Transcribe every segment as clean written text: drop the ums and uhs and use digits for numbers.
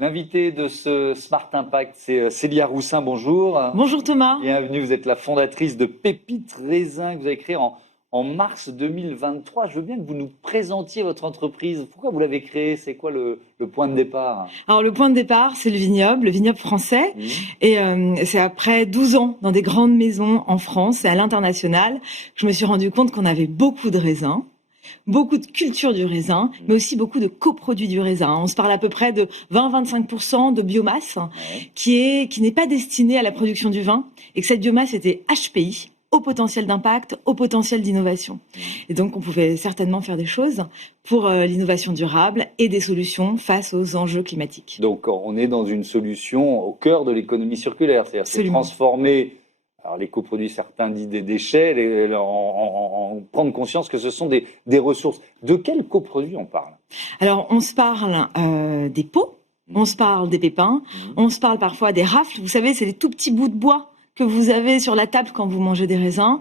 L'invité de ce Smart Impact, c'est Célia Roussin. Bonjour. Bonjour Thomas. Bienvenue, vous êtes la fondatrice de Pépites Raisin que vous avez créé en mars 2023. Je veux bien que vous nous présentiez votre entreprise. Pourquoi vous l'avez créée? C'est quoi le point de départ? Alors le point de départ, c'est le vignoble français. Et c'est après 12 ans dans des grandes maisons en France et à l'international que je me suis rendu compte qu'on avait beaucoup de raisins. Beaucoup de culture du raisin, mais aussi beaucoup de coproduits du raisin. On se parle à peu près de 20-25% de biomasse qui n'est pas destinée à la production du vin et que cette biomasse était HPI, haut potentiel d'impact, haut potentiel d'innovation. Et donc on pouvait certainement faire des choses pour l'innovation durable et des solutions face aux enjeux climatiques. Donc on est dans une solution au cœur de l'économie circulaire, c'est-à-dire c'est transformer. Alors les coproduits, certains disent des déchets, en prendre conscience que ce sont des ressources. De quels coproduits on parle? Alors on se parle des pots, on se parle des pépins, on se parle parfois des rafles. Vous savez, c'est les tout petits bouts de bois que vous avez sur la table quand vous mangez des raisins.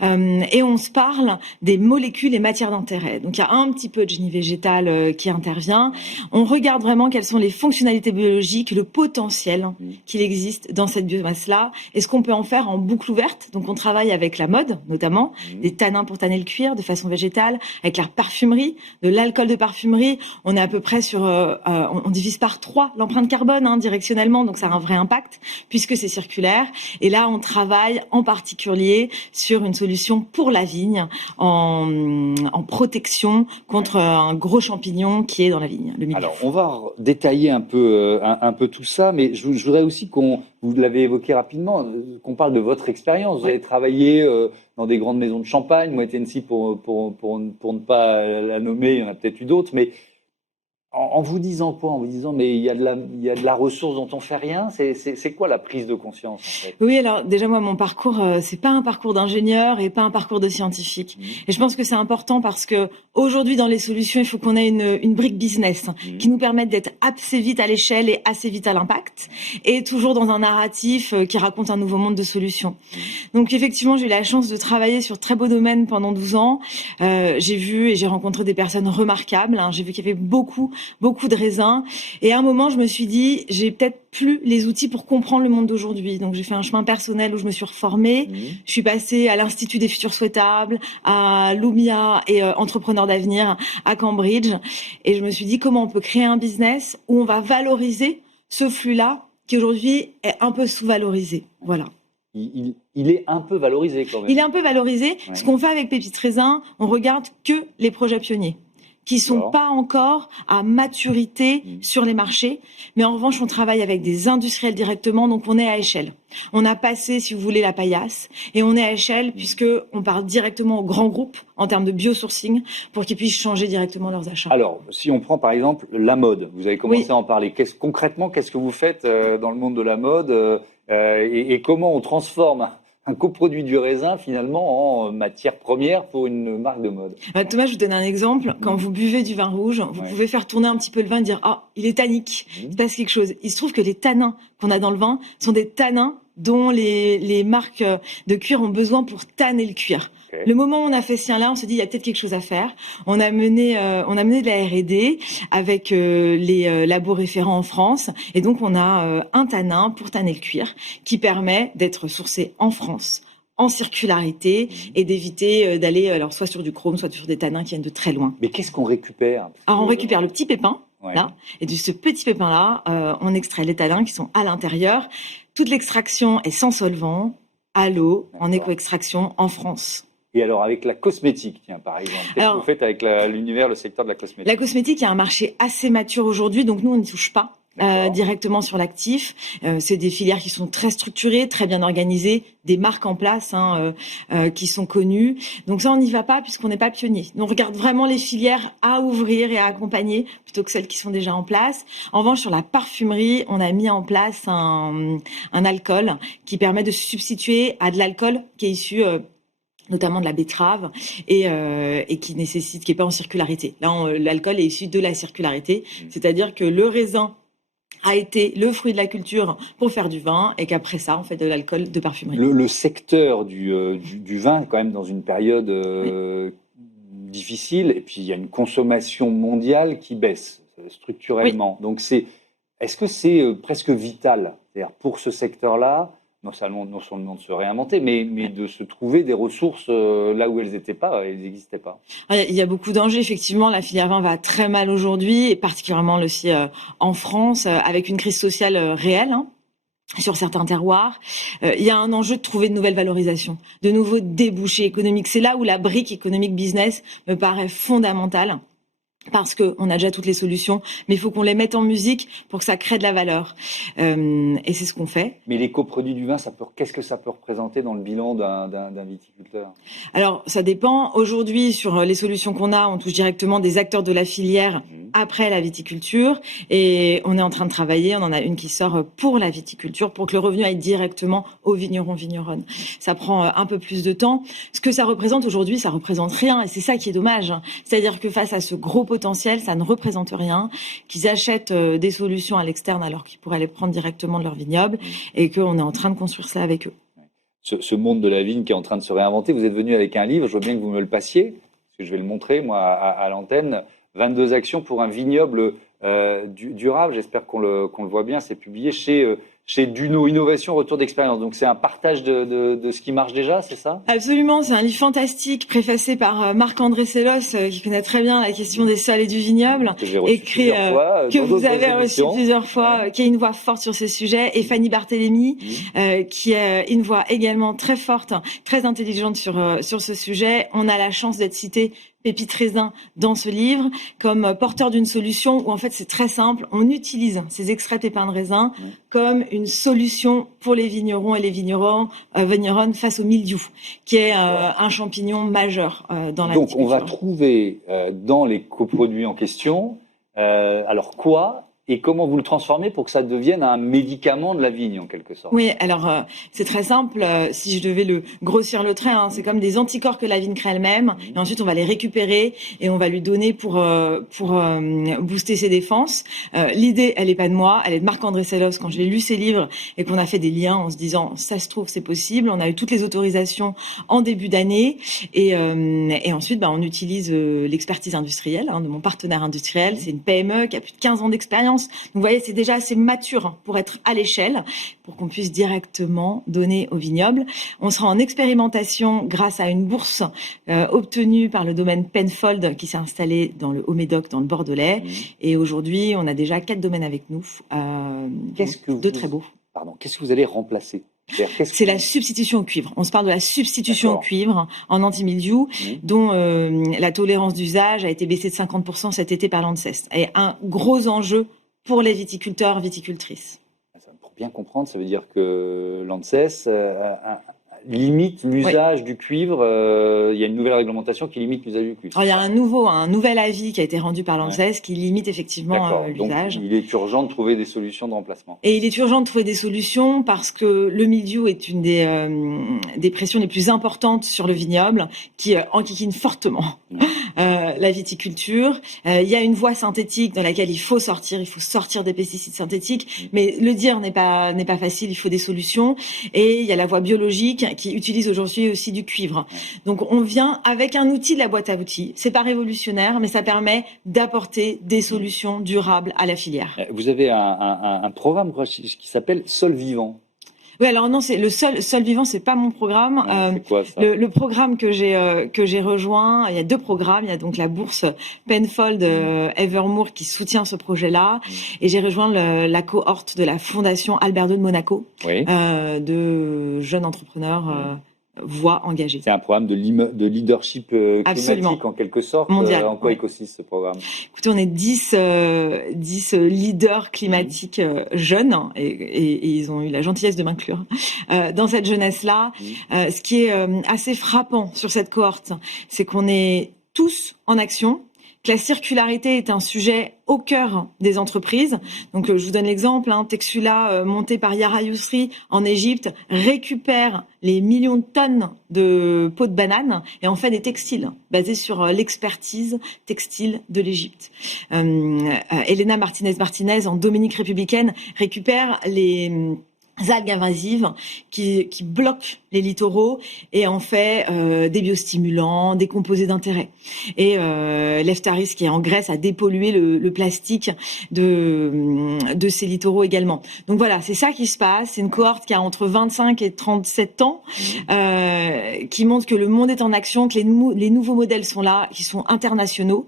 Et on se parle des molécules et matières d'intérêt. Donc il y a un petit peu de génie végétal qui intervient. On regarde vraiment quelles sont les fonctionnalités biologiques, le potentiel qu'il existe dans cette biomasse-là, et ce qu'on peut en faire en boucle ouverte. Donc on travaille avec la mode, notamment, des tanins pour tanner le cuir de façon végétale, avec la parfumerie, de l'alcool de parfumerie. On est à peu près sur... on divise par 3 l'empreinte carbone directionnellement, donc ça a un vrai impact, puisque c'est circulaire. Et là, on travaille en particulier sur une solution pour la vigne en protection contre un gros champignon qui est dans la vigne, le mildiou. Alors, on va détailler un peu tout ça, mais je voudrais aussi vous l'avez évoqué rapidement, qu'on parle de votre expérience. Vous avez travaillé dans des grandes maisons de champagne, Moët Hennessy pour ne pas la nommer, il y en a peut-être eu d'autres, mais en vous disant quoi? En vous disant, mais il y a de la ressource dont on fait rien. C'est quoi la prise de conscience, en fait? Oui, alors déjà moi mon parcours c'est pas un parcours d'ingénieur et pas un parcours de scientifique. Et je pense que c'est important parce que aujourd'hui dans les solutions il faut qu'on ait une brique business qui nous permette d'être assez vite à l'échelle et assez vite à l'impact et toujours dans un narratif qui raconte un nouveau monde de solutions. Donc effectivement j'ai eu la chance de travailler sur très beaux domaines pendant 12 ans. J'ai vu et j'ai rencontré des personnes remarquables. J'ai vu qu'il y avait beaucoup de raisins. Et à un moment, je me suis dit, j'ai peut-être plus les outils pour comprendre le monde d'aujourd'hui. Donc, j'ai fait un chemin personnel où je me suis reformée. Je suis passée à l'Institut des Futurs Souhaitables, à l'Oumia et Entrepreneurs d'Avenir à Cambridge. Et je me suis dit, comment on peut créer un business où on va valoriser ce flux-là qui aujourd'hui est un peu sous-valorisé. Voilà. Il est un peu valorisé quand même. Il est un peu valorisé. Ce qu'on fait avec Pépites Raisin, on regarde que les projets pionniers qui sont pas encore à maturité sur les marchés. Mais en revanche, on travaille avec des industriels directement, donc on est à échelle. On a passé, si vous voulez, la paillasse, et on est à échelle puisque on parle directement aux grands groupes en termes de biosourcing pour qu'ils puissent changer directement leurs achats. Alors, si on prend par exemple la mode, vous avez commencé à en parler. Concrètement, qu'est-ce que vous faites dans le monde de la mode et comment on transforme un coproduit du raisin finalement en matière première pour une marque de mode? Thomas, je vous donne un exemple. Quand vous buvez du vin rouge, vous pouvez faire tourner un petit peu le vin et dire « Ah, il est tannique, il se passe quelque chose ». Il se trouve que les tanins qu'on a dans le vin sont des tanins dont les marques de cuir ont besoin pour tanner le cuir. Le moment où on a fait ce lien-là, on s'est dit il y a peut-être quelque chose à faire. On a mené de la R&D avec les labos référents en France, et donc on a un tanin pour tanner le cuir qui permet d'être sourcé en France, en circularité, et d'éviter d'aller alors soit sur du chrome, soit sur des tanins qui viennent de très loin. Mais qu'est-ce qu'on récupère? Alors on récupère le petit pépin. Là, et de ce petit pépin-là, on extrait les tanins qui sont à l'intérieur. Toute l'extraction est sans solvant, à l'eau, en éco-extraction en France. Et alors avec la cosmétique, tiens, par exemple, qu'est-ce que vous faites avec le secteur de la cosmétique? La cosmétique, il y a un marché assez mature aujourd'hui, donc nous on ne touche pas directement sur l'actif. C'est des filières qui sont très structurées, très bien organisées, des marques en place qui sont connues. Donc ça, on n'y va pas puisqu'on n'est pas pionnier. Nous, on regarde vraiment les filières à ouvrir et à accompagner plutôt que celles qui sont déjà en place. En revanche, sur la parfumerie, on a mis en place un alcool qui permet de se substituer à de l'alcool qui est issu notamment de la betterave et qui est pas en circularité. Là, l'alcool est issu de la circularité, c'est-à-dire que le raisin a été le fruit de la culture pour faire du vin et qu'après ça, on fait de l'alcool de parfumerie. Le secteur du vin, quand même, dans une période difficile, et puis il y a une consommation mondiale qui baisse structurellement. Donc est-ce que c'est presque vital, c'est-à-dire pour ce secteur-là, non seulement de se réinventer, mais de se trouver des ressources là où elles n'existaient pas. Il y a beaucoup d'enjeux. Effectivement, la filière vin va très mal aujourd'hui, et particulièrement aussi en France, avec une crise sociale réelle. Sur certains terroirs, il y a un enjeu de trouver de nouvelles valorisations, de nouveaux débouchés économiques. C'est là où la brique économique business me paraît fondamentale. Parce qu'on a déjà toutes les solutions, mais il faut qu'on les mette en musique pour que ça crée de la valeur. Et c'est ce qu'on fait. Mais les coproduits du vin, qu'est-ce que ça peut représenter dans le bilan d'un viticulteur ? Alors, ça dépend. Aujourd'hui, sur les solutions qu'on a, on touche directement des acteurs de la filière après la viticulture. Et on est en train de travailler, on en a une qui sort pour la viticulture, pour que le revenu aille directement aux vignerons-vigneronnes. Ça prend un peu plus de temps. Ce que ça représente aujourd'hui, ça représente rien. Et c'est ça qui est dommage. C'est-à-dire que face à ce gros potentiel, ça ne représente rien, qu'ils achètent des solutions à l'externe alors qu'ils pourraient les prendre directement de leur vignoble, et qu'on est en train de construire ça avec eux. Ce monde de la vigne qui est en train de se réinventer, vous êtes venu avec un livre, je veux bien que vous me le passiez, parce que je vais le montrer, moi, à l'antenne, 22 actions pour un vignoble durable, j'espère qu'on le voit bien, c'est publié chez Duno, Innovation, Retour d'expérience. Donc c'est un partage de ce qui marche déjà, c'est ça ? Absolument, c'est un livre fantastique, préfacé par Marc-André Sellos, qui connaît très bien la question des sols et du vignoble, écrit que vous avez reçu plusieurs fois, qui a une voix forte sur ces sujets, et Fanny Barthélémy, qui a une voix également très forte, très intelligente sur ce sujet. On a la chance d'être cité Pépite Raisin dans ce livre comme porteur d'une solution où en fait c'est très simple, on utilise ces extraits de pépins de raisin comme une solution pour les vignerons et les vigneronnes face au mildiou, qui est un champignon majeur dans la viticulture. Donc on va trouver dans les coproduits en question, alors quoi et comment vous le transformez pour que ça devienne un médicament de la vigne en quelque sorte ? Oui, alors c'est très simple. Si je devais le grossir le trait, c'est comme des anticorps que la vigne crée elle-même, et ensuite on va les récupérer et on va lui donner pour booster ses défenses. L'idée, elle est pas de moi, elle est de Marc-André Sellos. Quand j'ai lu ses livres et qu'on a fait des liens en se disant ça se trouve c'est possible, on a eu toutes les autorisations en début d'année, et ensuite on utilise l'expertise industrielle de mon partenaire industriel. C'est une PME qui a plus de 15 ans d'expérience. Donc, vous voyez, c'est déjà assez mature pour être à l'échelle, pour qu'on puisse directement donner au vignoble. On sera en expérimentation grâce à une bourse obtenue par le domaine Penfold qui s'est installé dans le Haut-Médoc, dans le Bordelais. Et aujourd'hui, on a déjà 4 domaines avec nous, très beaux. Qu'est-ce que vous allez remplacer ? C'est la substitution au cuivre. On se parle de la substitution au cuivre en anti-mildiou, dont la tolérance d'usage a été baissée de 50% cet été par l'ANSES. Et un gros enjeu pour les viticulteurs, viticultrices. Pour bien comprendre, ça veut dire que l'ANSES limite l'usage du cuivre. Il y a une nouvelle réglementation qui limite l'usage du cuivre. Alors, il y a un nouvel avis qui a été rendu par l'ANSES qui limite effectivement l'usage. Donc, il est urgent de trouver des solutions de remplacement. Et il est urgent de trouver des solutions parce que le mildiou est une des pressions les plus importantes sur le vignoble, qui enquiquine fortement la viticulture. Il y a une voie synthétique dans laquelle il faut sortir des pesticides synthétiques, mais le dire n'est pas facile, il faut des solutions. Et il y a la voie biologique qui utilise aujourd'hui aussi du cuivre. Donc on vient avec un outil de la boîte à outils. C'est pas révolutionnaire, mais ça permet d'apporter des solutions durables à la filière. Vous avez un programme qui s'appelle Sol Vivant. Oui, alors non, c'est le Sol Vivant, c'est pas mon programme. C'est quoi ça ? Le programme que j'ai rejoint, il y a 2 programmes. Il y a donc la bourse Penfold Evermore qui soutient ce projet-là, et j'ai rejoint la cohorte de la Fondation Albert II de Monaco, de jeunes entrepreneurs. Voix engagée. C'est un programme de leadership climatique en quelque sorte. Mondial. En quoi il consiste ce programme ? Écoutez, on est 10 leaders climatiques jeunes, et ils ont eu la gentillesse de m'inclure dans cette jeunesse-là. Ce qui est assez frappant sur cette cohorte, c'est qu'on est tous en action, que la circularité est un sujet au cœur des entreprises. Donc, je vous donne l'exemple, Texula, monté par Yara Yousri en Égypte, récupère les millions de tonnes de peaux de banane et en fait des textiles basés sur l'expertise textile de l'Égypte. Elena Martinez en Dominique Républicaine récupère algues invasives qui bloquent les littoraux et en fait des biostimulants, des composés d'intérêt. Et Leftaris, qui est en Grèce, a dépollué le plastique de ces littoraux également. Donc voilà, c'est ça qui se passe. C'est une cohorte qui a entre 25 et 37 ans, qui montre que le monde est en action, que les nouveaux modèles sont là, qui sont internationaux,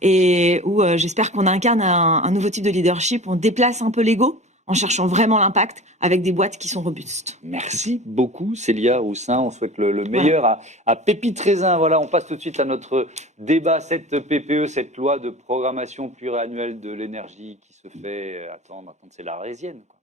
et où j'espère qu'on incarne un nouveau type de leadership. On déplace un peu l'ego en cherchant vraiment l'impact avec des boîtes qui sont robustes. Merci beaucoup, Célia Roussin. On souhaite le meilleur à Pépite Raisin. Voilà, on passe tout de suite à notre débat. Cette PPE, cette loi de programmation pluriannuelle de l'énergie qui se fait attendre, c'est l'Arlésienne, quoi.